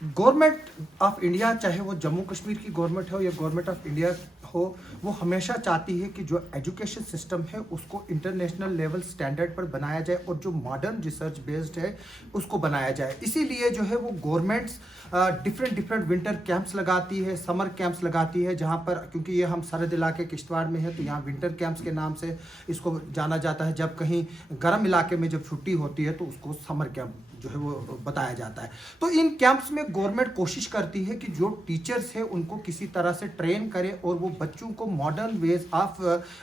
Government of India, चाहे वो जम्मू कश्मीर की गवर्नमेंट हो या गवर्नमेंट ऑफ इंडिया हो, वो हमेशा चाहती है कि जो एजुकेशन सिस्टम है उसको इंटरनेशनल लेवल स्टैंडर्ड पर बनाया जाए और जो मॉडर्न रिसर्च बेस्ड है उसको बनाया जाए। इसीलिए जो है वो governments different different winter camps लगाती है, समर कैंप्स लगाती है, जहाँ पर, क्योंकि ये हम सरहद इलाके किश्तवाड़ में है तो यहाँ विंटर कैंप्स के नाम से इसको जाना जाता है। जब कहीं गर्म इलाके में जब छुट्टी होती है तो उसको समर कैंप जो है वो बताया जाता है। तो इन कैंप्स में गवर्नमेंट कोशिश करती है कि जो टीचर्स है उनको किसी तरह से ट्रेन करे और वो बच्चों को modern ways of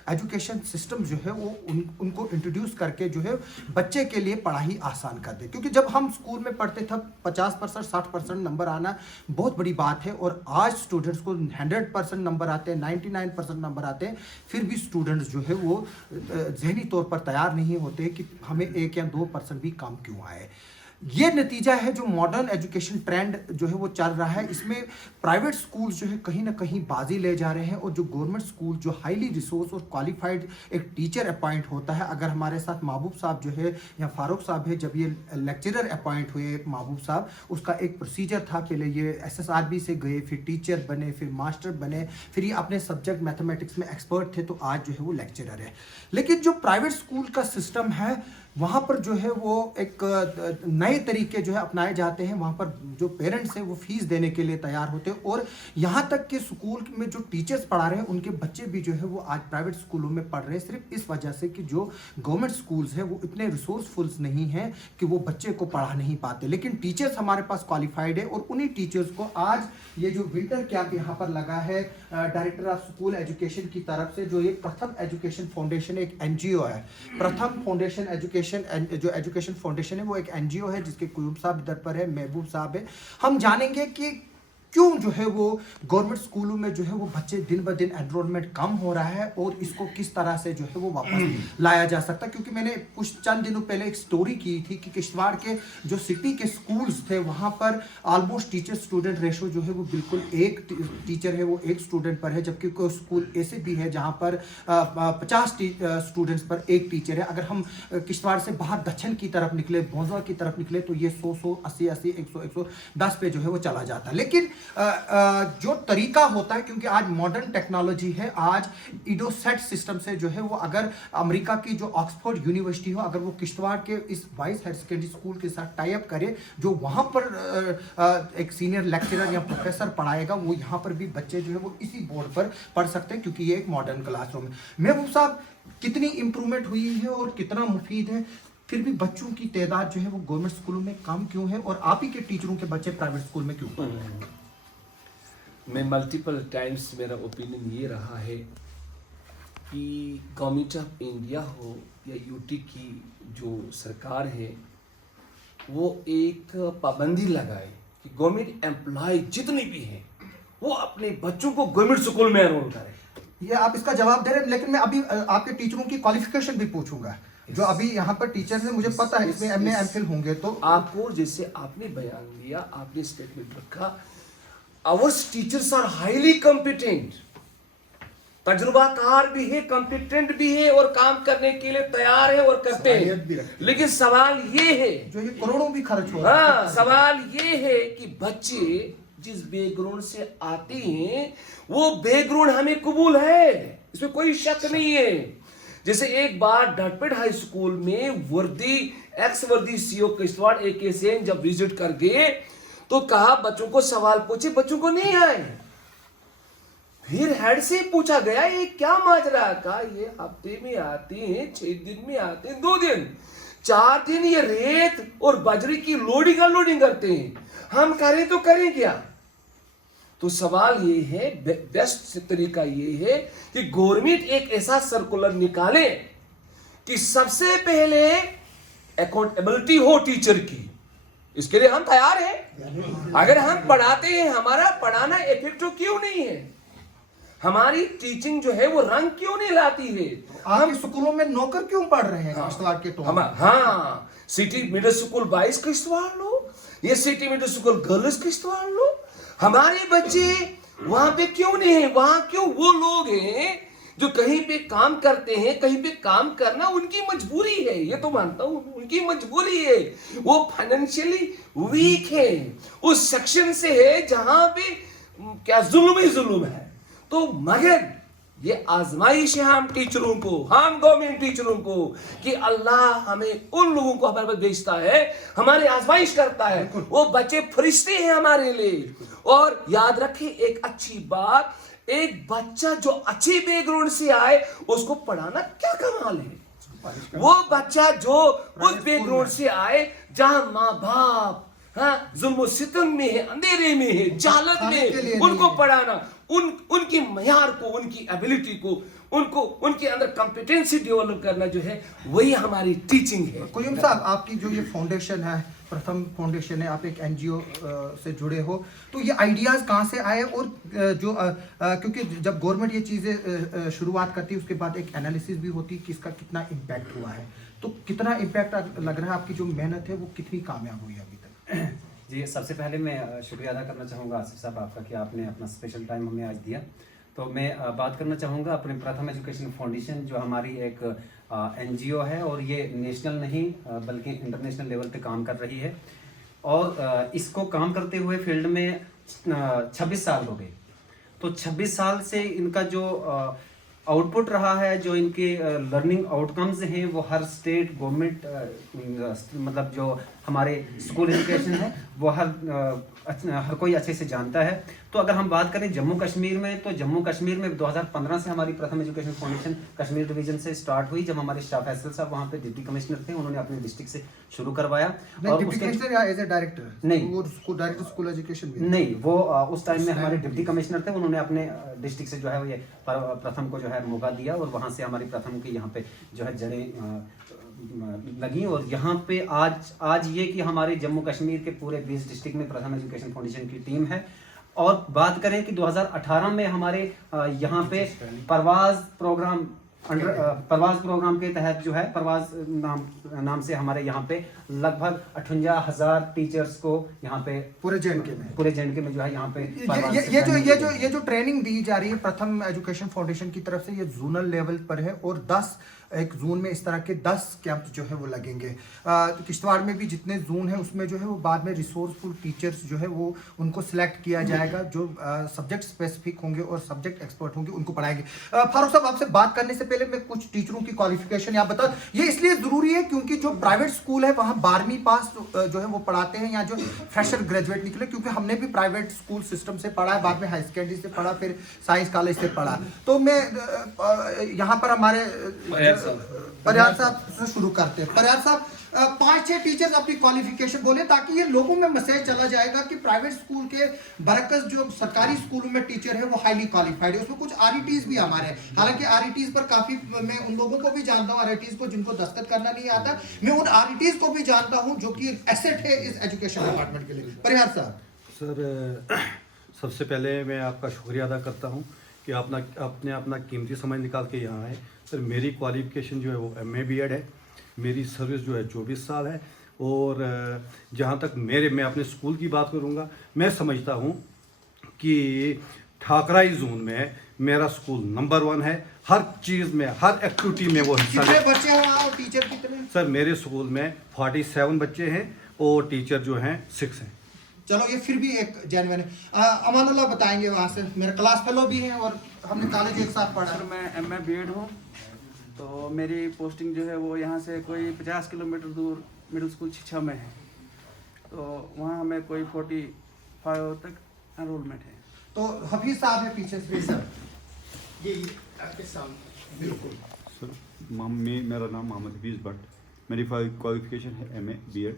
education system जो है वो उनको इंट्रोड्यूस करके जो है बच्चे के लिए पढ़ाई आसान कर दे। क्योंकि जब हम स्कूल में पढ़ते थे 50% 60% नंबर आना बहुत बड़ी बात है, और आज स्टूडेंट्स को 100% नंबर आते हैं, 99% नंबर आते हैं, फिर भी स्टूडेंट्स जो है वो जहनी तौर पर तैयार नहीं होते कि हमें 1 या 2% भी कम क्यों आए। ये नतीजा है जो मॉडर्न एजुकेशन ट्रेंड जो है वो चल रहा है। इसमें प्राइवेट स्कूल जो है कहीं ना कहीं बाजी ले जा रहे हैं, और जो गवर्नमेंट स्कूल जो हाईली रिसोर्स और क्वालिफाइड एक टीचर अपॉइंट होता है। अगर हमारे साथ महबूब साहब जो है या फारूक साहब है, जब ये लेक्चरर अपॉइंट हुए महबूब साहब, उसका एक प्रोसीजर था, पहले ये SSRB से गए, फिर टीचर बने, फिर मास्टर बने, फिर ये अपने सब्जेक्ट मैथमेटिक्स में एक्सपर्ट थे, तो आज जो है वो लेक्चरर है। लेकिन जो प्राइवेट स्कूल का सिस्टम है वहाँ पर जो है वो एक नए तरीके जो है अपनाए जाते हैं। वहाँ पर जो पेरेंट्स हैं वो फीस देने के लिए तैयार होते हैं, और यहाँ तक कि स्कूल में जो टीचर्स पढ़ा रहे हैं उनके बच्चे भी जो है वो आज प्राइवेट स्कूलों में पढ़ रहे हैं, सिर्फ इस वजह से कि जो गवर्नमेंट स्कूल्स हैं वो इतने रिसोर्सफुल्स नहीं हैं कि वो बच्चे को पढ़ा नहीं पाते। लेकिन टीचर्स हमारे पास क्वालिफाइड है, और उन्हीं टीचर्स को आज ये जो विंटर कैंप यहाँ पर लगा है डायरेक्टर ऑफ स्कूल एजुकेशन की तरफ से, जो ये प्रथम एजुकेशन फाउंडेशन एक NGO है। प्रथम फाउंडेशन एजुकेशन जो एजुकेशन फाउंडेशन है वो एक NGO है जिसके कुयूब साहब इधर पर है, महबूब साहब है। हम जानेंगे कि क्यों जो है वो गवर्नमेंट स्कूलों में जो है वो बच्चे दिन ब दिन एनरोलमेंट कम हो रहा है, और इसको किस तरह से जो है वो वापस लाया जा सकता है। क्योंकि मैंने कुछ चंद दिनों पहले एक स्टोरी की थी कि किश्तवाड़ के जो सिटी के स्कूल्स थे वहाँ पर ऑलमोस्ट टीचर स्टूडेंट रेशो जो है वो बिल्कुल एक टीचर है वो एक स्टूडेंट पर है, जबकि कोई स्कूल ऐसे भी है जहाँ पर 50 स्टूडेंट्स पर एक टीचर है। अगर हम किश्तवाड़ से बाहर दक्षिण की तरफ निकले, भोंसवा की तरफ निकले, तो ये 100 80 110 पे जो है वो चला जाता है। लेकिन जो तरीका होता है, क्योंकि आज मॉडर्न टेक्नोलॉजी है, आज इडोसेट सिस्टम से जो है वो, अगर अमेरिका की जो ऑक्सफोर्ड यूनिवर्सिटी हो, अगर वो किश्तवाड़ के इस वाइस हायर सेकेंडरी स्कूल के साथ टाई अप करे, जो वहां पर एक सीनियर लेक्चरर या प्रोफेसर पढ़ाएगा, वो यहाँ पर भी बच्चे जो है वो इसी बोर्ड पर पढ़ सकते हैं, क्योंकि ये एक मॉडर्न क्लासरूम है। महबूब साहब, कितनी इंप्रूवमेंट हुई है और कितना मुफीद है, फिर भी बच्चों की तादाद जो है वो गवर्नमेंट स्कूलों में कम क्यों है, और आप ही के टीचरों के बच्चे प्राइवेट स्कूल में क्यों पढ़ रहे हैं? मैं मल्टीपल टाइम्स मेरा ओपिनियन ये रहा है कि गवर्नमेंट ऑफ इंडिया हो या यूटी की जो सरकार है वो एक पाबंदी लगाए कि गवर्नमेंट एम्प्लॉय जितने भी हैं वो अपने बच्चों को गवर्नमेंट स्कूल में एनरोल करें। ये आप इसका जवाब दे रहे हैं, लेकिन मैं अभी आपके टीचरों की क्वालिफिकेशन भी पूछूंगा। जो अभी यहाँ पर टीचर है, मुझे पता है इसमें MA MPhil होंगे, तो आपको जैसे आपने बयान दिया, आपने स्टेटमेंट रखा, our teachers are highly competent, तजुर्बाकार भी है, कॉम्पिटेंट भी है, और काम करने के लिए तैयार है और करते हैं। लेकिन सवाल ये है, जो ये करोड़ों भी खर्च हो रहा है। हाँ, सवाल ये है कि बच्चे जिस बैकग्राउंड से आते हैं वो बैकग्राउंड हमें कबूल है, इसमें कोई शक नहीं है। जैसे एक बार डटपेट हाई स्कूल में वर्दी CO किश्तवाड़ AK सेन जब विजिट कर गए तो कहा बच्चों को सवाल पूछे, बच्चों को नहीं आए। फिर हेड से पूछा गया ये क्या माजरा, कहा ये हफ्ते में आते हैं, 6 दिन में आते हैं, 2 दिन 4 दिन ये रेत और बजरी की लोडिंग अनलोडिंग करते हैं, हम करें तो करें क्या। तो सवाल ये है, बेस्ट तरीका ये है कि गवर्नमेंट एक ऐसा सर्कुलर निकाले कि सबसे पहले अकाउंटेबिलिटी हो टीचर की। इसके लिए हम तैयार हैं। अगर हम पढ़ाते हैं, हमारा पढ़ाना इफेक्टिव क्यों नहीं है, हमारी टीचिंग जो है वो रंग क्यों नहीं लाती है। हम स्कूलों में नौकर क्यों पढ़ रहे हैं किश्तवाड़ के टोन? हाँ, city middle school boys Kishtwar लो, ये city middle school girls Kishtwar लो। हमारे बच्चे वहां पे क्यों नहीं है, वहां क्यों वो लोग हैं जो कहीं पे काम करते हैं, कहीं पे काम करना उनकी मजबूरी है, ये तो मानता हूं, उनकी मजबूरी है। वो फाइनेंशियली वीक है, उस सेक्शन से है जहां पे क्या जुल्म ही जुल्म है। तो मगर ये आजमाइश है हम टीचरों को, हम गवर्नमेंट टीचरों को, कि अल्लाह हमें उन लोगों को हमारे पास भेजता है, हमारी आजमाइश करता है। वो बच्चे फरिश्ते हैं हमारे लिए। और याद रखें एक अच्छी बात, एक बच्चा जो अच्छे बैकग्राउंड से आए उसको पढ़ाना क्या कमाल है। वो बच्चा जो उस बैकग्राउंड से आए जहां माँ बाप जुल्म सितम में है, अंधेरे में है, जालत में, उनको पढ़ाना, उनकी मयार को, उनकी एबिलिटी को, उनको उनके अंदर कॉम्पिटेंसी डेवलप करना जो है वही हमारी टीचिंग है। कुयूम साहब, आपकी जो ये फाउंडेशन है, प्रथम फाउंडेशन है, आप एक एनजीओ से जुड़े हो, तो ये आइडियाज कहाँ से आए? और क्योंकि जब गवर्नमेंट ये चीज़ें शुरुआत करती है उसके बाद एक एनालिसिस भी होती है कि इसका कितना इम्पैक्ट हुआ है, तो कितना इम्पैक्ट लग रहा है आपकी जो मेहनत है वो कितनी कामयाब हुई अभी तक? जी, सबसे पहले मैं शुक्रिया अदा करना चाहूँगा आसिफ साहब आपका कि आपने अपना स्पेशल टाइम हमें आज दिया। तो मैं बात करना चाहूँगा अपने प्रथम एजुकेशन फाउंडेशन, जो हमारी एक एनजीओ है और ये नेशनल नहीं बल्कि इंटरनेशनल लेवल पे काम कर रही है। और इसको काम करते हुए फील्ड में 26 साल हो गए। तो 26 साल से इनका जो आउटपुट रहा है, जो इनके लर्निंग आउटकम्स हैं, वो हर स्टेट गवर्नमेंट मतलब जो हमारे स्कूल एजुकेशन है वो हर कोई अच्छे से जानता है। तो अगर हम बात करें जम्मू कश्मीर में, तो जम्मू कश्मीर में 2015 से हमारी प्रथम एजुकेशन फाउंडेशन कश्मीर डिवीजन से स्टार्ट हुई, जब हमारे स्टाफ फैसल साहब वहाँ पे डिप्टी कमिश्नर थे, उन्होंने अपने डिस्ट्रिक्ट से शुरू करवाया। और डिप्टी कमिश्नर या एज ए डायरेक्टर? नहीं, वो डायरेक्टर स्कूल एजुकेशन नहीं, वो उस टाइम में हमारे डिप्टी कमिश्नर थे, उन्होंने अपने डिस्ट्रिक्ट से जो है ये प्रथम को जो है मौका दिया और वहाँ से हमारी प्रथम की यहाँ पे जो है जड़ें लगी। और यहाँ पे आज ये कि हमारे जम्मू कश्मीर के पूरे 20 डिस्ट्रिक्ट में प्रथम एजुकेशन फाउंडेशन की टीम है। और बात करें कि 2018 में हमारे यहाँ पे परवाज प्रोग्राम के तहत जो है परवाज नाम से हमारे यहाँ पे लगभग 58,000 टीचर्स को यहाँ पे पूरे जेएंडके में जो है यहाँ पे ये जो ट्रेनिंग दी जा रही है प्रथम एजुकेशन फाउंडेशन की तरफ से, ये जोनल लेवल पर है और 10 एक जोन में इस तरह के 10 कैंप जो है वो लगेंगे। किश्तवाड़ में भी जितने जोन है उसमें जो है वो बाद में रिसोर्सफुल टीचर्स जो है वो उनको सिलेक्ट किया जाएगा, जो सब्जेक्ट स्पेसिफिक होंगे और सब्जेक्ट एक्सपर्ट होंगे, उनको पढ़ाएंगे। फारूक साहब, आपसे बात करने से पहले मैं कुछ टीचरों की क्वालिफिकेशन आप बता, ये इसलिए जरूरी है क्योंकि जो प्राइवेट स्कूल है वहाँ 12वीं पास जो है वो पढ़ाते हैं, या जो फ्रेशर ग्रेजुएट निकले, क्योंकि हमने भी प्राइवेट स्कूल सिस्टम से पढ़ा है, बाद में हाई सेकेंडरी से पढ़ा, फिर साइंस कॉलेज से पढ़ा। तो मैं यहाँ पर हमारे परिहार साहब से शुरू करते हैं। परिहार साहब, 5-6 टीचर्स अपनी क्वालिफिकेशन बोले ताकि ये लोगों में मैसेज चला जाएगा कि प्राइवेट स्कूल के बरकस जो सरकारी स्कूलों में टीचर है वो हाईली क्वालिफाइड है। उसमें कुछ आरईटीज भी हमारे हैं, हालांकि आरईटीज पर काफी मैं उन लोगों को भी जानता हूँ, आरईटीज को जिनको दस्तखत करना नहीं आता, मैं उन आरईटीज को भी जानता हूँ जो कि एसेट है इस एजुकेशन डिपार्टमेंट के लिए। परिहार साहब। सर, सबसे पहले मैं आपका शुक्रिया अदा करता हूँ कि आपने अपना कीमती समय निकाल के यहाँ आए। सर, मेरी क्वालिफिकेशन जो है वो MA BEd है, मेरी सर्विस जो है 24 साल है। और जहाँ तक मैं अपने स्कूल की बात करूँगा, मैं समझता हूँ कि ठाकराई जोन में मेरा स्कूल नंबर 1 है, हर चीज़ में, हर एक्टिविटी में वो हिस्सा कितने बच्चे हैं और टीचर कितने? सर, मेरे स्कूल में 47 बच्चे हैं और टीचर जो हैं 6 हैं। चलो, ये फिर भी एक जेन्युइन है। अमानुल्लाह बताएंगे वहाँ से, मेरे क्लास फेलो भी हैं और हमने कॉलेज एक साथ पढ़ा। सर, मैं MA BEd हूँ, तो मेरी पोस्टिंग जो है वो यहाँ से कोई 50 किलोमीटर दूर मिडिल स्कूल छिछा में है, तो वहाँ हमें कोई 45 तक एनरोलमेंट है। तो हफीज साहब है पीछे से, सर ये आपके सामने बिल्कुल। सर, मेरा नाम मोहम्मद हफीज़ भट्ट, मेरी क्वालिफिकेशन है MA BEd।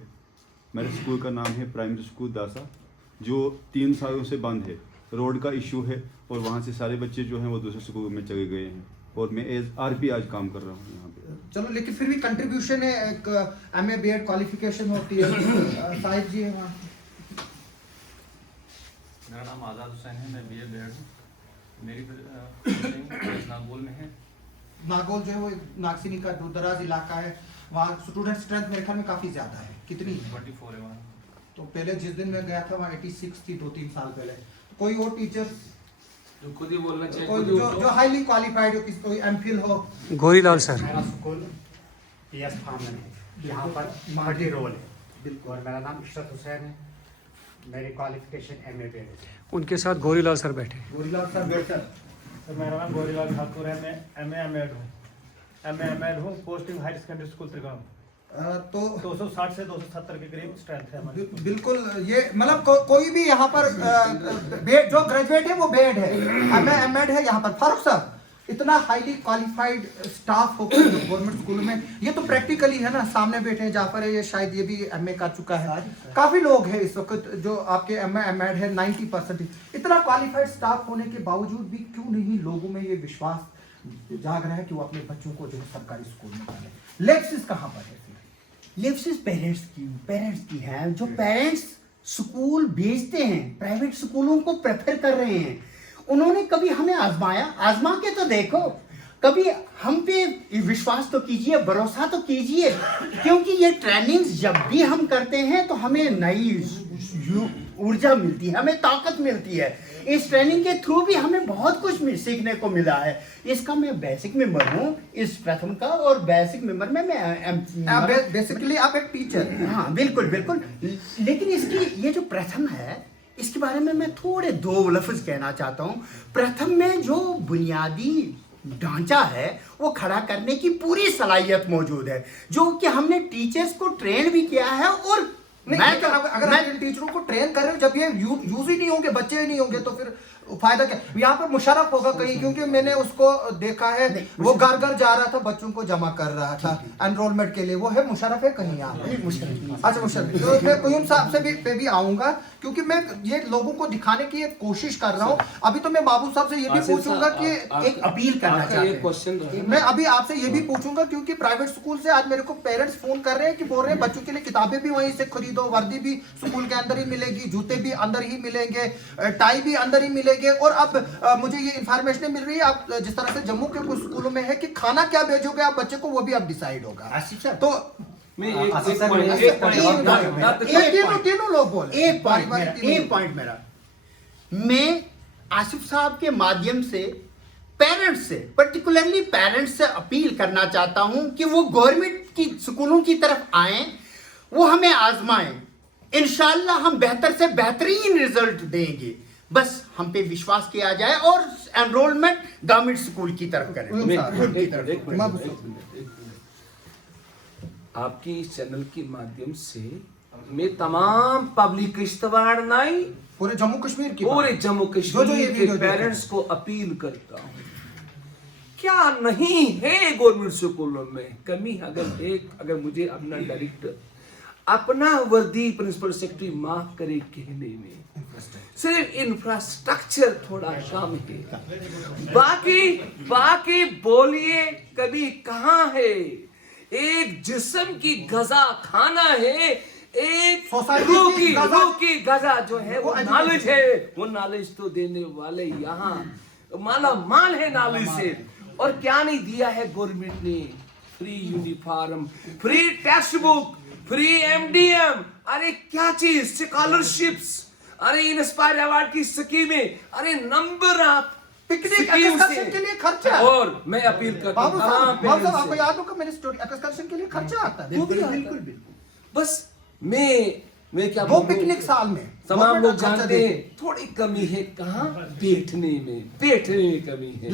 मेरे स्कूल का नाम है प्राइमरी स्कूल दासा, जो 3 सालों से बंद है, रोड का इशू है और वहाँ से सारे बच्चे जो हैं वो दूसरे स्कूल में चले गए हैं और मैं एज RP आज काम कर रहा हूँ यहाँ पे। चलो, लेकिन फिर भी कंट्रीब्यूशन है, एक MA BEd क्वालिफिकेशन होती है। साहिब जी है वहाँ। मेरा नाम आज़ाद हुसैन है, मैं BA BEd हूँ। मेरी पोस्टिंग नागौल में है। नागौल जो है वो नागसिनी का दूर दराज इलाका है, वहाँ स्टूडेंट स्ट्रेंथ मेरे ख्याल में काफ़ी ज़्यादा है। कितनी? 44 है वहाँ। तो पहले जिस दिन मैं गया था वहाँ 86 थी, 2-3 साल पहले। कोई और टीचर? जो खुद ही बोलना चाहिए कोई खुद ही जो बोलो। जो हाईली क्वालिफाइड हो, किसी कोई एमफिल हो। गोरीलाल सर। मेरा स्कूल PS फार्मन है, यहाँ पर मल्टी रोल है और मेरा नाम इशरत हुसैन है। मेरी क्वालिफिकेशन MA है। उनके साथ गोरीलाल सर बैठे। गोरीलाल सर बेहतर। तो मेरा नाम गोरीलाल ठाकुर है। मैं MA एमएड हूँ। MA एमएड हूँ। Posting higher secondary school Trigam. तो 260 से 270 के करीब स्ट्रेंथ है हमारी। बिल्कुल, ये मतलब कोई भी यहाँ पर जो ग्रेजुएट है वो बेड है, एमए एमएड है यहाँ पर। फारूक साहब, इतना हाईली क्वालिफाइड स्टाफ होकर जो गवर्नमेंट स्कूल में, ये तो प्रैक्टिकली है ना, सामने बैठे हैं जाफर है, ये शायद ये भी एमए कर चुका है। काफी लोग हैं इस वक्त जो आपके एमए एमएड है 90%। इतना क्वालिफाइड स्टाफ होने के बावजूद भी क्यों नहीं लोगों में ये विश्वास जाग रहा है कि वो अपने बच्चों को जो है सरकारी स्कूल में डालें? लेक्सिस कहाँ पर है? लिप्सिस पेरेंट्स की है। जो पेरेंट्स स्कूल भेजते हैं, प्राइवेट स्कूलों को प्रेफर कर रहे हैं, उन्होंने कभी हमें आजमा के तो देखो, कभी हम पे विश्वास तो कीजिए, भरोसा तो कीजिए, क्योंकि ये ट्रेनिंग्स जब भी हम करते हैं तो हमें नई ऊर्जा मिलती है, हमें ताकत मिलती है। इस ट्रेनिंग के थ्रू भी हमें बहुत कुछ सीखने को मिला है। इसका मैं बेसिक मेंबर हूँ इस प्रथम का, और बेसिक मेंबर में मैं बेसिकली आप एक टीचर हैं। हाँ बिल्कुल बिल्कुल। लेकिन इसकी ये जो प्रथम है, इसके बारे में मैं थोड़े दो लफ्ज कहना चाहता हूँ। प्रथम में जो बुनियादी ढांचा है वो खड़ा करने की पूरी सलाहियत मौजूद है, जो कि हमने टीचर्स को ट्रेन भी किया है। और अगर आप इन टीचरों को ट्रेन कर रहे हो, जब ये यूज ही नहीं होंगे, बच्चे ही नहीं होंगे, तो फिर फायदा क्या? यहाँ पर मुशर्रफ होगा कहीं, क्योंकि मैंने उसको देखा है, वो घर घर जा रहा था, बच्चों को जमा कर रहा था एनरोलमेंट के लिए। वो है मुशर्रफ है कहीं यहाँ? अच्छा, मुशर्रफ। तो मैं कुयूम साहब से भी आऊंगा, क्योंकि मैं ये लोगों को दिखाने की एक कोशिश कर रहा हूँ। अभी तो मैं महबूब साहब से ये भी पूछूंगा कि एक अपील करना चाहते हैं। क्वेश्चन मैं अभी आपसे ये भी पूछूंगा, क्योंकि प्राइवेट स्कूल से आज मेरे को पेरेंट्स फोन कर रहे हैं कि बोल रहे हैं बच्चों के लिए किताबें भी वहीं से खरीदो, वर्दी भी स्कूल के अंदर ही मिलेगी, जूते भी अंदर ही मिलेंगे, टाई भी अंदर ही मिलेंगे। और अब मुझे ये इंफॉर्मेशन मिल रही है, आप जिस तरह से जम्मू के कुछ स्कूलों में है कि खाना क्या भेजोगे आप बच्चे को, वो भी अब डिसाइड होगा। आसिफ साहब, तो मैं तीनों लोग बोले। एक पॉइंट मेरा, मैं आसिफ साहब के माध्यम से पेरेंट्स से, पर्टिकुलरली पेरेंट्स से अपील करना चाहता हूं कि वो गवर्नमेंट की स्कूलों की तरफ आएं, वो हमें आजमाएं। इंशाल्लाह हम बेहतर से बेहतरीन रिजल्ट देंगे। बस हम पे विश्वास किया जाए और एनरोलमेंट गवर्नमेंट स्कूल की तरफ करें। आपकी इस चैनल के माध्यम से मैं तमाम पब्लिक किश्तवाड़ नाई पूरे जम्मू कश्मीर की पूरे जम्मू जो ये कश्मीर के वीडियो देख पेरेंट्स को अपील करता हूँ, क्या नहीं है गवर्नमेंट स्कूलों में कमी? अगर मुझे अपना डायरेक्टर, अपना वर्दी प्रिंसिपल सेक्रेटरी माफ करे कहने में, सिर्फ इंफ्रास्ट्रक्चर थोड़ा कम है, बाकी बोलिए कभी कहाँ है? एक जिस्म की गजा खाना है, एक रूह की गजा जो है वो नॉलेज है। वो नॉलेज तो देने वाले यहाँ माला माल है नॉलेज से। और क्या नहीं दिया है गवर्नमेंट ने? Free uniform, free text book, free MDM, अरे क्या चीज, स्कॉलरशिप्स, अरे इंस्पायर अवार्ड की स्कीमें, अरे नंबर ऑफ पिकनिक एक्सकर्शन के लिए खर्चा। और मैं अपील करता हूं आपको याद होगा मेरी स्टोरी, एक्सकर्शन के लिए खर्चा आता है। बिल्कुल। बस मैं क्या वो पिकनिक साल में तमाम लोग जानते हैं थोड़ी कमी है कहाँ? बैठने में कमी है।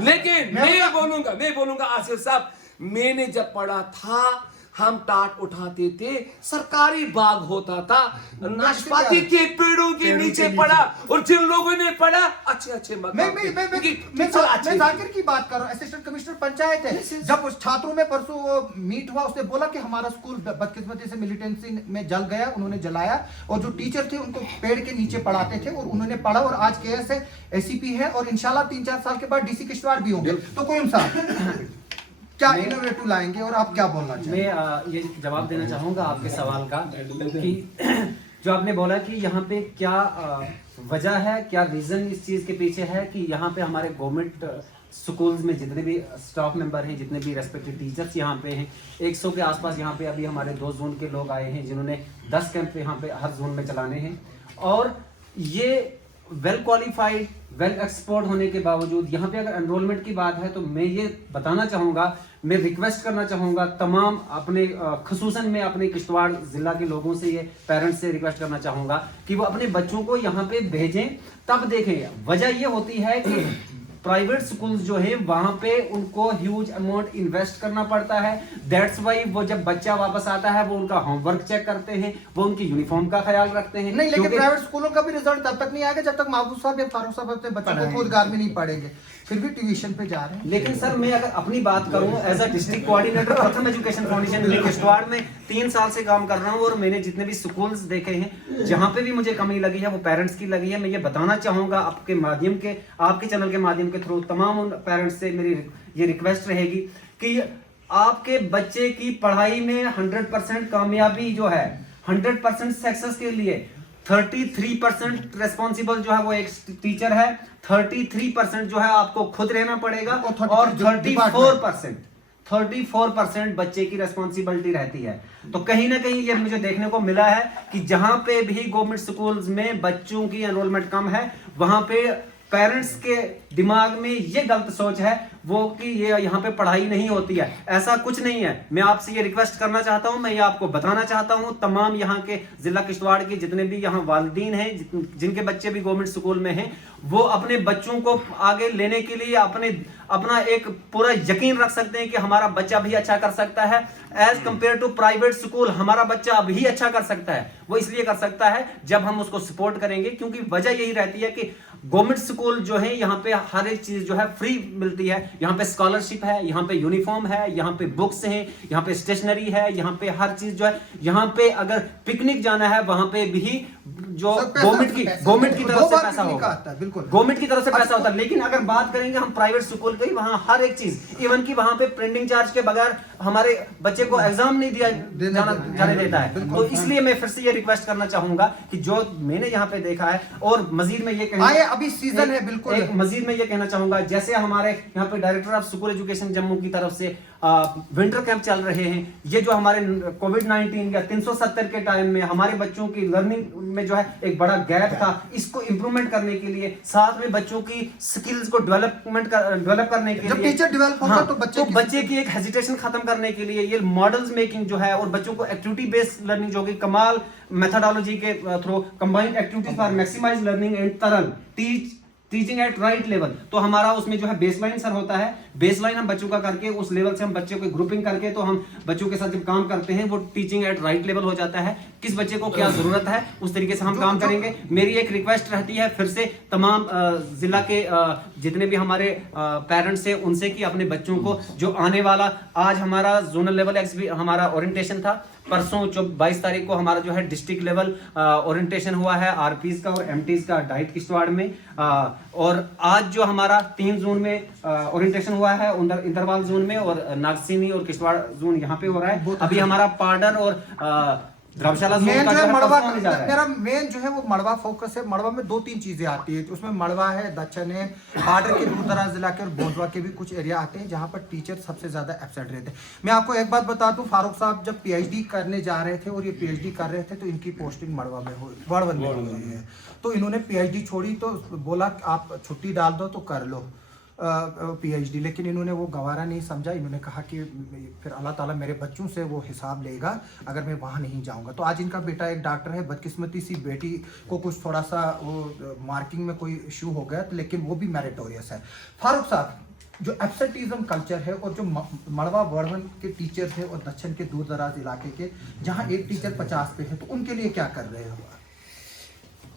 लेकिन मैं बोलूंगा आसिफ साहब, मैंने जब पढ़ा था हम टाट उठाते थे, सरकारी बाग होता था, नाशपाती के पेड़ों के नीचे पढ़ा, और जिन लोगों ने पढ़ा अच्छे मैं जाकिर की बात कर रहा हूँ, असिस्टेंट कमिश्नर पंचायत है। जब उस छात्रों में परसों वो मीट हुआ, उसने बोला कि हमारा स्कूल बदकिस्मती से मिलिटेंसी में जल गया, उन्होंने जलाया, और जो टीचर थे उनको पेड़ के नीचे पढ़ाते थे, और उन्होंने पढ़ा, और आज KS है, ACP है, और इंशाल्लाह 3-4 साल के बाद DC किश्तवाड़ भी होंगे। तो कोई साहब क्या इनोवेटिव लाएंगे और आप क्या बोलना चाहेंगे? मैं ये जवाब देना चाहूँगा आपके सवाल का, कि जो आपने बोला कि यहाँ पे क्या वजह है, क्या रीज़न इस चीज़ के पीछे है कि यहाँ पे हमारे गवर्नमेंट स्कूल्स में जितने भी स्टाफ मेंबर हैं, जितने भी रेस्पेक्टिव टीचर्स यहाँ पे हैं, 100 के आसपास यहाँ पे अभी हमारे 2 जोन के लोग आए हैं, जिन्होंने 10 कैंप यहाँ पे हर जोन में चलाने हैं। और ये वेल क्वालिफाइड, वेल एक्सपर्ट होने के बावजूद यहाँ पे अगर एनरोलमेंट की बात है तो मैं ये बताना चाहूँगा, मैं रिक्वेस्ट करना चाहूँगा तमाम अपने खसूसन में अपने किश्तवाड़ ज़िला के लोगों से, ये पेरेंट्स से रिक्वेस्ट करना चाहूँगा कि वो अपने बच्चों को यहाँ पे भेजें। तब देखें, वजह ये होती है कि प्राइवेट स्कूल्स जो है वहां पे उनको ह्यूज अमाउंट इन्वेस्ट करना पड़ता है। दैट्स वाई वो जब बच्चा वापस आता है वो उनका होमवर्क चेक करते हैं, वो उनकी यूनिफॉर्म का ख्याल रखते हैं। नहीं, लेकिन प्राइवेट स्कूलों का भी रिजल्ट तब तक नहीं आएगा जब तक महबूब साहब या फारूक साहब अपने बच्चों को खुद घर में नहीं पढ़ेंगे, फिर भी ट्यूशन पे जा रहे हैं। लेकिन सर मैं अगर अपनी बात करूं एज अ डिस्ट्रिक्ट कोऑर्डिनेटर प्रथम एजुकेशन फाउंडेशन में किश्तवाड़ में 3 साल से काम कर रहा हूं और मैंने जितने भी स्कूल्स देखे हैं जहां पे भी मुझे कमी लगी है वो पेरेंट्स की लगी है। मैं ये बताना चाहूंगा आपके माध्यम के, आपके चैनल के माध्यम के थ्रू तमाम उन पेरेंट्स से मेरी ये रिक्वेस्ट रहेगी कि आपके बच्चे की पढ़ाई में 100% कामयाबी जो है, 100% सक्सेस के लिए 33% रेस्पॉन्सिबल जो है वो एक टीचर है, 33% जो है आपको खुद रहना पड़ेगा और 34% बच्चे की रेस्पॉन्सिबिलिटी रहती है। तो कहीं ना कहीं ये मुझे देखने को मिला है कि जहां पे भी गवर्नमेंट स्कूल्स में बच्चों की एनरोलमेंट कम है वहां पे पेरेंट्स के दिमाग में ये गलत सोच है वो कि ये यहाँ पे पढ़ाई नहीं होती है। ऐसा कुछ नहीं है। मैं आपसे ये रिक्वेस्ट करना चाहता हूँ, मैं ये आपको बताना चाहता हूँ तमाम यहाँ के जिला किश्तवाड़ के जितने भी यहाँ वालिदीन हैं जिनके बच्चे भी गवर्नमेंट स्कूल में हैं, वो अपने बच्चों को आगे लेने के लिए अपना एक पूरा यकीन रख सकते हैं कि हमारा बच्चा भी अच्छा कर सकता है। As compare to private school हमारा बच्चा भी अच्छा कर सकता है। वो इसलिए कर सकता है जब हम उसको सपोर्ट करेंगे, क्योंकि वजह यही रहती है कि गवर्नमेंट स्कूल जो है यहाँ पे हर एक चीज जो है फ्री मिलती है। यहाँ पे स्कॉलरशिप है, यहाँ पे यूनिफॉर्म है, यहाँ पे बुक्स हैं, यहाँ पे स्टेशनरी है, यहाँ पे हर चीज जो है, यहाँ पे अगर पिकनिक जाना है वहां पे भी जो गवर्नमेंट की तरफ से पैसा होगा, गवर्नमेंट की तरफ से पैसा होता है। लेकिन अगर बात करेंगे हम प्राइवेट स्कूल की, वहां हर एक चीज, इवन की वहां पे प्रिंटिंग चार्ज के बगैर हमारे बच्चे को एग्जाम नहीं जाने देता है। तो इसलिए मैं फिर से ये रिक्वेस्ट करना चाहूंगा कि जो मैंने यहाँ पे देखा है, और मजीद में ये अभी सीजन है, बिल्कुल मजीद में ये कहना चाहूंगा, जैसे हमारे यहाँ पे director of school education Jammu की तरफ से विंटर कैंप चल रहे हैं, ये जो हमारे कोविड-19 या 370 के टाइम में हमारे बच्चों की लर्निंग में जो है एक बड़ा गैप था, इसको इंप्रूवमेंट करने के लिए, साथ में बच्चों की स्किल्स को डेवलप करने के लिए, जब टीचर डेवलप होगा तो बच्चे की एक हेजिटेशन खत्म करने के लिए ये मॉडल्स मेकिंग जो है और बच्चों को एक्टिविटी बेस्ड लर्निंग जो कि कमाल मेथोडोलॉजी के through combined activities for maximize learning and TaRL teaching at right level. तो हमारा उसमें जो है बेसलाइन सर होता है, बेसलाइन हम बच्चों का करके उस लेवल से हम बच्चों को ग्रुपिंग करके तो हम बच्चों के साथ जब काम करते हैं वो टीचिंग एट राइट लेवल हो जाता है। किस बच्चे को क्या जरूरत है उस तरीके से हम काम करेंगे। मेरी एक रिक्वेस्ट रहती है फिर से तमाम जिला के जितने भी हमारे पेरेंट्स हैं उनसे कि अपने बच्चों को जो आने वाला, आज हमारा जोनल लेवल हमारा ओरिएंटेशन था, परसों 22 तारीख को हमारा जो है डिस्ट्रिक्ट लेवल ओरिएंटेशन हुआ है आरपीज का और एमटीज का डाइट किश्तवाड़ में, और आज जो हमारा 3 जोन में ओरिएंटेशन हुआ है इंदरवाल जोन में और नागसीनी और किश्तवाड़ जोन यहाँ पे हो रहा है। अभी हमारा पार्डर और धर्मशाला जोन का जो है मेरा मेन जो है वो मड़वा फोकस है। मड़वा में 2-3 चीजें आती है, उसमें मड़वा है, दक्षिण है, बॉर्डर के दूर दराज जिला के और बोधवा के भी कुछ एरिया आते हैं जहाँ पर टीचर सबसे ज्यादा एब्सेंट रहते हैं। मैं आपको एक बात बता दूं, फारूक साहब जब पीएचडी करने जा रहे थे और ये पीएचडी कर रहे थे तो इनकी पोस्टिंग मड़वा में वर्धवन में हुई है। तो इन्होंने पीएचडी छोड़ी तो बोला आप छुट्टी डाल दो तो कर लो पीएचडी, लेकिन इन्होंने वो गवारा नहीं समझा। इन्होंने कहा कि फिर अल्लाह ताला मेरे बच्चों से वो हिसाब लेगा अगर मैं वहाँ नहीं जाऊँगा। तो आज इनका बेटा एक डॉक्टर है, बदकिस्मती सी बेटी को कुछ थोड़ा सा वो मार्किंग में कोई इशू हो गया, लेकिन वो भी मेरिटोरियस है। फारूक साहब, जो एब्सेंटिज्म कल्चर है और जो मड़वा वर्धन के टीचर थे और दक्षिण के दूर दराज इलाके के जहाँ एक टीचर 50 पे है, तो उनके लिए क्या कर रहे हो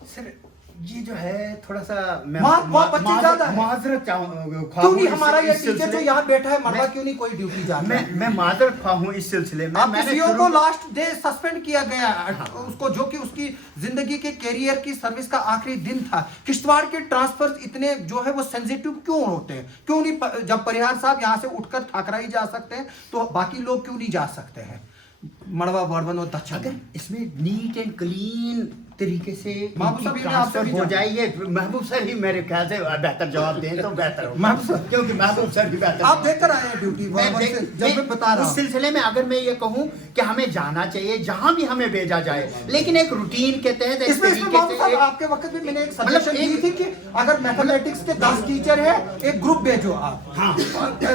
सर? ये जो है थोड़ा सा माजरत क्यों नहीं हमारा ये टीचर जो यहाँ बैठा है मड़वा क्यों नहीं कोई ड्यूटी जा रहा है? मैं माजरत खा हूँ इस सिलसिले में। सीईओ को लास्ट डे सस्पेंड किया गया उसको, जो कि उसकी जिंदगी के कैरियर की सर्विस का आखिरी दिन था। किश्तवाड़ के ट्रांसफर इतने जो है वो सेंसिटिव क्यों होते हैं? क्यों नहीं, जब परिहार साहब यहाँ से उठकर ठाकरा ही जा सकते हैं तो बाकी लोग क्यों नहीं जा सकते हैं मड़वा वर्धन और दक्षिण? अगर इसमें नीट एंड क्लीन तरीके से ट्रांसफर हो जाए, महबूब सर ही मेरे ख्याल से बेहतर जवाब दें तो बेहतर हो, क्योंकि महबूब सर भी बेहतर आप देकर आए हैं ड्यूटी। जब मैं बता रहा हूं इस सिलसिले में अगर मैं ये कहूं कि हमें जाना चाहिए जहां भी हमें भेजा जाए, लेकिन एक रूटीन के तहत आपके वक्त में मैंने एक सजेशन दी थी कि अगर मैथमेटिक्स के 10 टीचर है, एक ग्रुप भेजो आप। हाँ।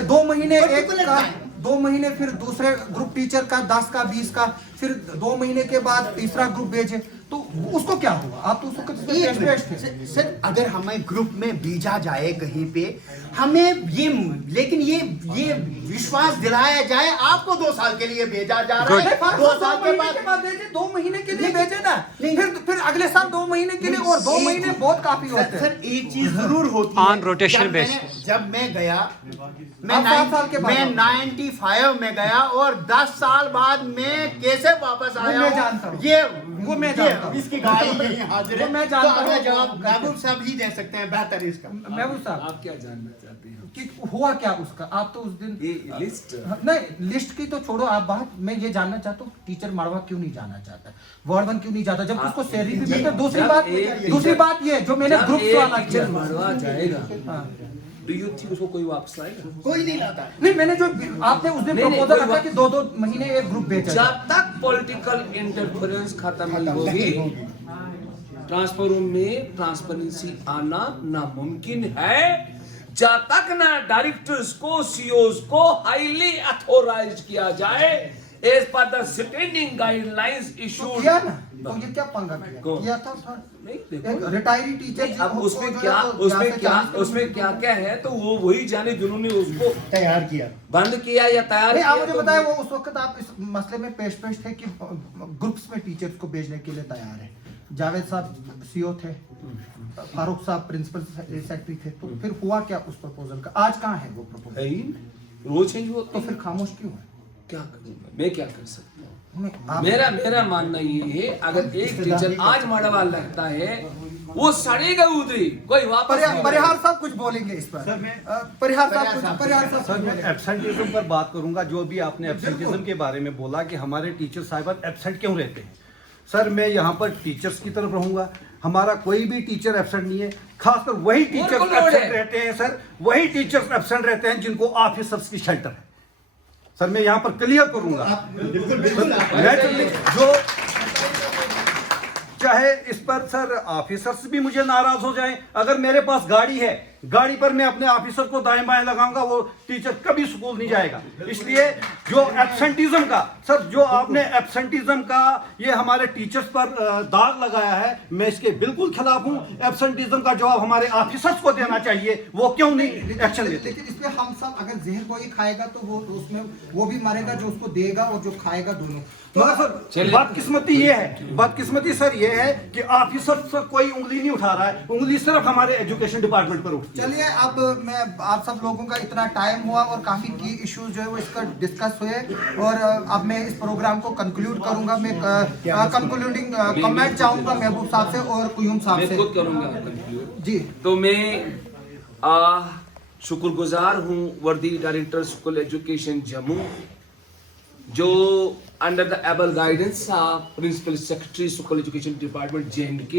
2 महीने एक Particular का, time। 2 महीने फिर दूसरे ग्रुप टीचर का 10 का 20 का, फिर 2 महीने के बाद तीसरा ग्रुप भेजे, तो उसको क्या हुआ? आप तो उसको टेस्ट थे। सर अगर हमें ग्रुप में भेजा जाए कहीं पे, हमें ये लेकिन ये विश्वास दिलाया जाए आपको 2 साल के लिए भेजा जा रहा है, 2 साल के बाद भेजे, 2 महीने के लिए भेजे ना, नहीं। फिर अगले साल 2 महीने के लिए, और 2 महीने बहुत काफी होते हैं। सर एक चीज जरूर होती On है, rotation जब मैं गया, आप 7 साल के बाद मैं 95 में गया और 10 साल बाद मैं कैसे वापस आया मैं हूं, जानता हूं। ये वो मैं जानता हूं। इसकी गाड़ी यहीं हाजिर है, वो मैं तो जानता अगला हूं। जवाब महबूब साहब ही दे सकते हैं, बेहतर इसका। महबूब साहब, आप क्या जानना चाहते हैं? कि हुआ क्या उसका? आप तो उस दिन ये लिस्ट नहीं, लिस्ट की तो छोड़ो आप बात, मैं ये जानना चाहता हूँ टीचर मड़वा क्यों नहीं जाना चाहता, वार्ड 1 क्यों नहीं जाता, जब उसको सैलरी भी मिलता। दूसरी बात ये जो मैंने ग्रुप वाला किया, मरवा जाएगा, हाँ। डू यू थिंक उसको कोई वापस लाएगा? कोई नहीं लाता। नहीं, मैंने जो आपने उस दिन नहीं, नहीं, प्रपोजल कोई रखा कि 2-2 महीने एक ग्रुप भेजा जाए। जब तक पॉलिटिकल इंटरफेरेंस खत्म नहीं होगी, ट्रांसफर रूम में ट्रांसपेरेंसी आना नामुमकिन है। जब तक ना डायरेक्टर्स को, सीईओज को हाईली अथोराइज किया जाए as per the standing guidelines so issued. किया ना, तो ये क्या पंगा किया? कौन? किया था सर। नहीं, एक देखो रिटायरी टीचर अब उसमें क्या क्या है, तो वो वही जाने जिन्होंने उसको तैयार किया। बंद किया या तैयार नहीं, किया। आप मुझे तो बताएं, वो उस वक्त आप इस मसले में पेश थे कि ग्रुप्स में टीचर्स को भेजने के लिए तैयार है। जावेद साहब सीईओ थे, फारूक साहब प्रिंसिपल सेक्रेटरी थे, तो फिर हुआ क्या उस प्रपोजल का? आज कहाँ है वो प्रपोजल? है ही नहीं। रोज चेंज हुआ तो फिर खामोश क्यों है? क्या करूंगा मैं, क्या कर सकता हूँ? आप- मेरा मानना ये है, अगर एक टीचर आज मड़वा लगता है, वो सड़ेगा उधरी, कोई वापस नहीं परिहार साहब कुछ बोलेंगे इस पर? परिहार साहब सर मैं एब्सेंटिज्म पर बात करूंगा। जो भी आपने एब्सेंटिज्म के बारे में बोला कि हमारे टीचर साहिबान एब्सेंट क्यों रहते हैं, सर मैं यहाँ पर टीचर्स की तरफ रहूंगा। हमारा कोई भी टीचर एब्सेंट नहीं है, खासकर वही टीचर्स बिल्कुल लोड एब्सेंट है। रहते हैं सर, वही टीचर्स एब्सेंट रहते हैं जिनको ऑफिसर्स की शेल्टर है। सर मैं यहाँ पर क्लियर करूंगा, नेचुरली जो चाहे इस पर सर ऑफिसर्स भी मुझे नाराज हो जाएं। अगर मेरे पास गाड़ी है, गाड़ी पर मैं अपने ऑफिसर को दाएं बाएं लगाऊंगा, वो टीचर कभी स्कूल नहीं जाएगा। इसलिए जो एब्सेंटिज्म का सर, जो आपने एब्सेंटिज्म का ये हमारे टीचर्स पर दाग लगाया है, मैं इसके बिल्कुल खिलाफ हूं। एब्सेंटिज्म का जवाब हमारे ऑफिसर्स को देना चाहिए, वो क्यों नहीं एक्शन लेते। लेकिन इसमें हम सब, अगर जहर कोई खाएगा तो वो उसमें वो भी मरेगा, जो उसको देगा और जो खाएगा, दोनों। मगर सर बदकिस्मती ये है, बदकिस्मती सर ये है कि ऑफिसर से कोई उंगली नहीं उठा रहा है, उंगली सिर्फ हमारे एजुकेशन डिपार्टमेंट पर उठती है। चलिए, अब मैं आप सब लोगों का इतना टाइम हुआ और काफी की इश्यूज जो है वो इसका डिस्कस हुए, और अब मैं इस प्रोग्राम को कंक्लूड करूंगा। मैं कंक्लूडिंग कमेंट चाहूंगा महबूब साहब से और कुयूम साहब मैं से। खुद करूंगा conclude। जी, तो मैं शुक्रगुजार हूँ वर्दी डायरेक्टर स्कूल एजुकेशन जम्मू, जो under the able guidance of principal secretary school education department JNK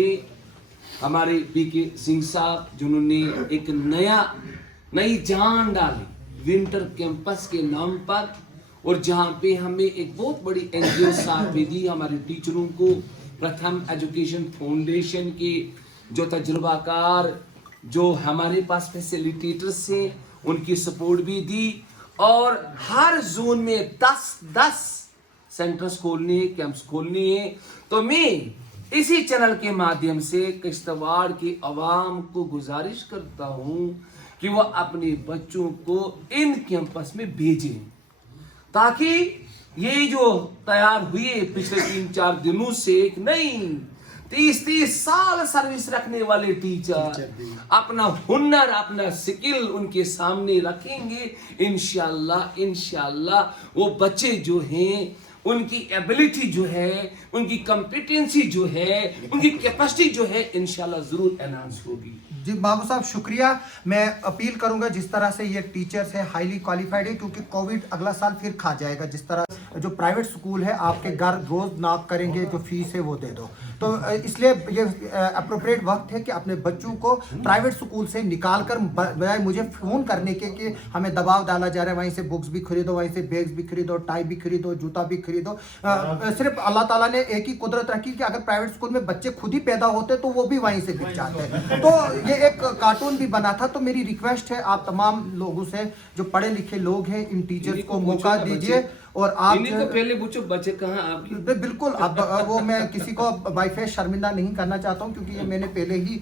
हमारे PK सिंह साहब, जिन्होंने एक नई जान डाली विंटर कैंपस के नाम पर, और जहाँ पे हमें एक बहुत बड़ी NGO साथ भी दी हमारे टीचरों को। प्रथम एजुकेशन फाउंडेशन के जो तजुर्बाकार, जो हमारे पास फैसिलिटेटर्स हैं, उनकी सपोर्ट भी दी, और हर जोन में 10 सेंटर्स खोलने, कैंप्स खोलने हैं। तो मैं इसी चैनल के माध्यम से किश्तवाड़ की आवाम को गुजारिश करता हूं कि वो अपने बच्चों को इन कैंपस में भेजें, ताकि ये जो तैयार हुए पिछले 3-4 दिनों से एक नई 30 साल सर्विस रखने वाले टीचर अपना हुनर, अपना स्किल उनके सामने रखेंगे। इंशाल्लाह वो बच्चे जो हैं, उनकी एबिलिटी जो है, उनकी कॉम्पिटेंसी जो है, उनकी कैपेसिटी जो है, इंशाल्लाह जरूर एनहांस होगी। जी बाबू साहब शुक्रिया। मैं अपील करूंगा, जिस तरह से ये टीचर्स है हाईली क्वालिफाइड है, क्योंकि कोविड अगला साल फिर खा जाएगा। जिस तरह जो प्राइवेट स्कूल है, आपके घर रोज नॉक करेंगे, जो फीस है वो दे दो। तो इसलिए ये अप्रोप्रिएट वक्त है कि अपने बच्चों को प्राइवेट स्कूल से निकाल कर बजाय मुझे फ़ोन करने के कि हमें दबाव डाला जा रहा है, वहीं से बुक्स भी खरीदो, वहीं से बैग्स भी खरीदो, टाई भी खरीदो, जूता भी खरीदो। सिर्फ अल्लाह ताला ने एक ही कुदरत रखी कि अगर प्राइवेट स्कूल में बच्चे खुद ही पैदा होते तो वो भी वहीं से बिक जाते हैं। तो ये एक कार्टून भी बना था। तो मेरी रिक्वेस्ट है आप तमाम लोगों से, जो पढ़े लिखे लोग हैं, इन टीचर्स को मौका दीजिए और आप इन्हीं को पहले पूछो बच्चे कहाँ आपकी। बिल्कुल। अब वो मैं किसी को वाईफाई शर्मिंदा नहीं करना चाहता हूँ, क्योंकि ये मैंने पहले ही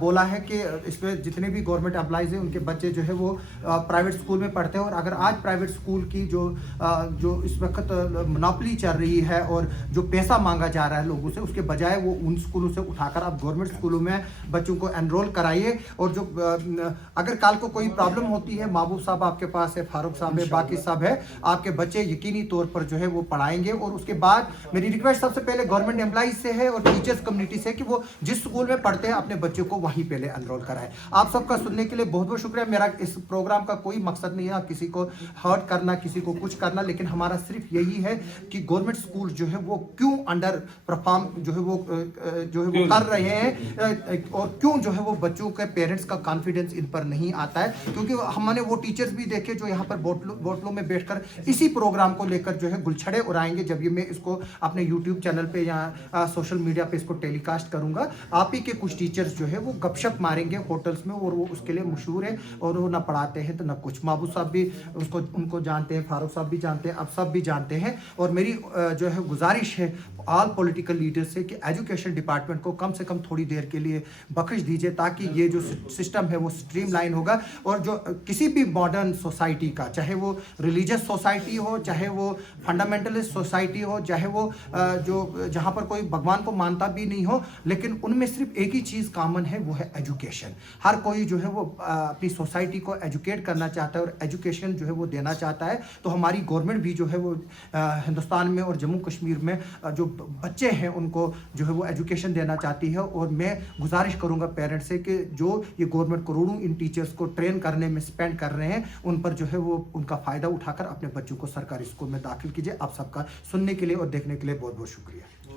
बोला है कि इस पे जितने भी गवर्नमेंट एम्प्लॉइज हैं उनके बच्चे जो है वो प्राइवेट स्कूल में पढ़ते हैं। और अगर आज प्राइवेट स्कूल की जो इस वक्त मोनोपोली चल रही है और जो पैसा मांगा जा रहा है लोगों से, उसके बजाय वो उन स्कूलों से उठाकर आप गवर्नमेंट स्कूलों में बच्चों को एनरोल कराइए। और जो अगर कल को कोई प्रॉब्लम होती है, महबूब साहब आपके पास है, फारूक साहब है, बाकी सब है, आपके बच्चे यकीनी तौर पर जो है वो पढ़ाएंगे। और उसके बाद मेरी रिक्वेस्ट सबसे पहले गवर्नमेंट एम्प्लॉइज से है और टीचर्स कम्युनिटी से कि वो जिस स्कूल में पढ़ते हैं अपने बच्चे को वहीं पहले एनरोल कराएं। आप सबका सुनने के लिए बहुत बहुत शुक्रिया। मेरा इस प्रोग्राम का कोई मकसद नहीं है किसी को हर्ट करना, किसी को कुछ करना, लेकिन हमारा सिर्फ यही है कि गवर्नमेंट स्कूल जो है वो क्यों अंडर परफॉर्म जो है वो कर रहे हैं और क्यों जो है वो बच्चों के पेरेंट्स का कॉन्फिडेंस इन पर नहीं आता है। क्योंकि हमने वो टीचर्स भी देखे जो यहाँ पर बोटलों में बैठकर इसी प्रोग्राम को लेकर जो है गुलछड़े उड़ाएंगे। जब ये मैं इसको अपने यूट्यूब चैनल पे या सोशल मीडिया पे इसको टेलीकास्ट करूंगा, आप ही के कुछ टीचर्स जो है वो गपशप मारेंगे होटल्स में और वो उसके लिए मशहूर है और वो ना पढ़ाते हैं तो ना कुछ। महबूब साहब भी उनको जानते हैं, फारूक साहब भी जानते हैं, अब सब भी जानते हैं। और मेरी जो है गुजारिश है ऑल पॉलिटिकल लीडर्स से कि एजुकेशन डिपार्टमेंट को कम से कम थोड़ी देर के लिए बख्श दीजिए, ताकि ये जो सिस्टम है वो स्ट्रीमलाइन होगा। और जो किसी भी मॉडर्न सोसाइटी का, चाहे वो रिलीजियस सोसाइटी हो, चाहे वो फंडामेंटलिस्ट सोसाइटी हो, चाहे वो जो जहाँ पर कोई भगवान को मानता भी नहीं हो, लेकिन उनमें सिर्फ एक ही चीज़ कॉमन है, वो है एजुकेशन। हर कोई जो है वो अपनी सोसाइटी को एजुकेट करना चाहता है और एजुकेशन जो है वो देना चाहता है। तो हमारी गवर्नमेंट भी जो है वो हिंदुस्तान में और जम्मू कश्मीर में जो बच्चे हैं उनको जो है वो एजुकेशन देना चाहती है। और मैं गुजारिश करूँगा पेरेंट्स से कि जो ये गवर्नमेंट करोड़ों इन टीचर्स को ट्रेन करने में स्पेंड कर रहे हैं, उन पर जो है वो उनका फ़ायदा उठाकर अपने बच्चों को सरकारी स्कूल में दाखिल कीजिए। आप सबका सुनने के लिए और देखने के लिए बहुत बहुत शुक्रिया।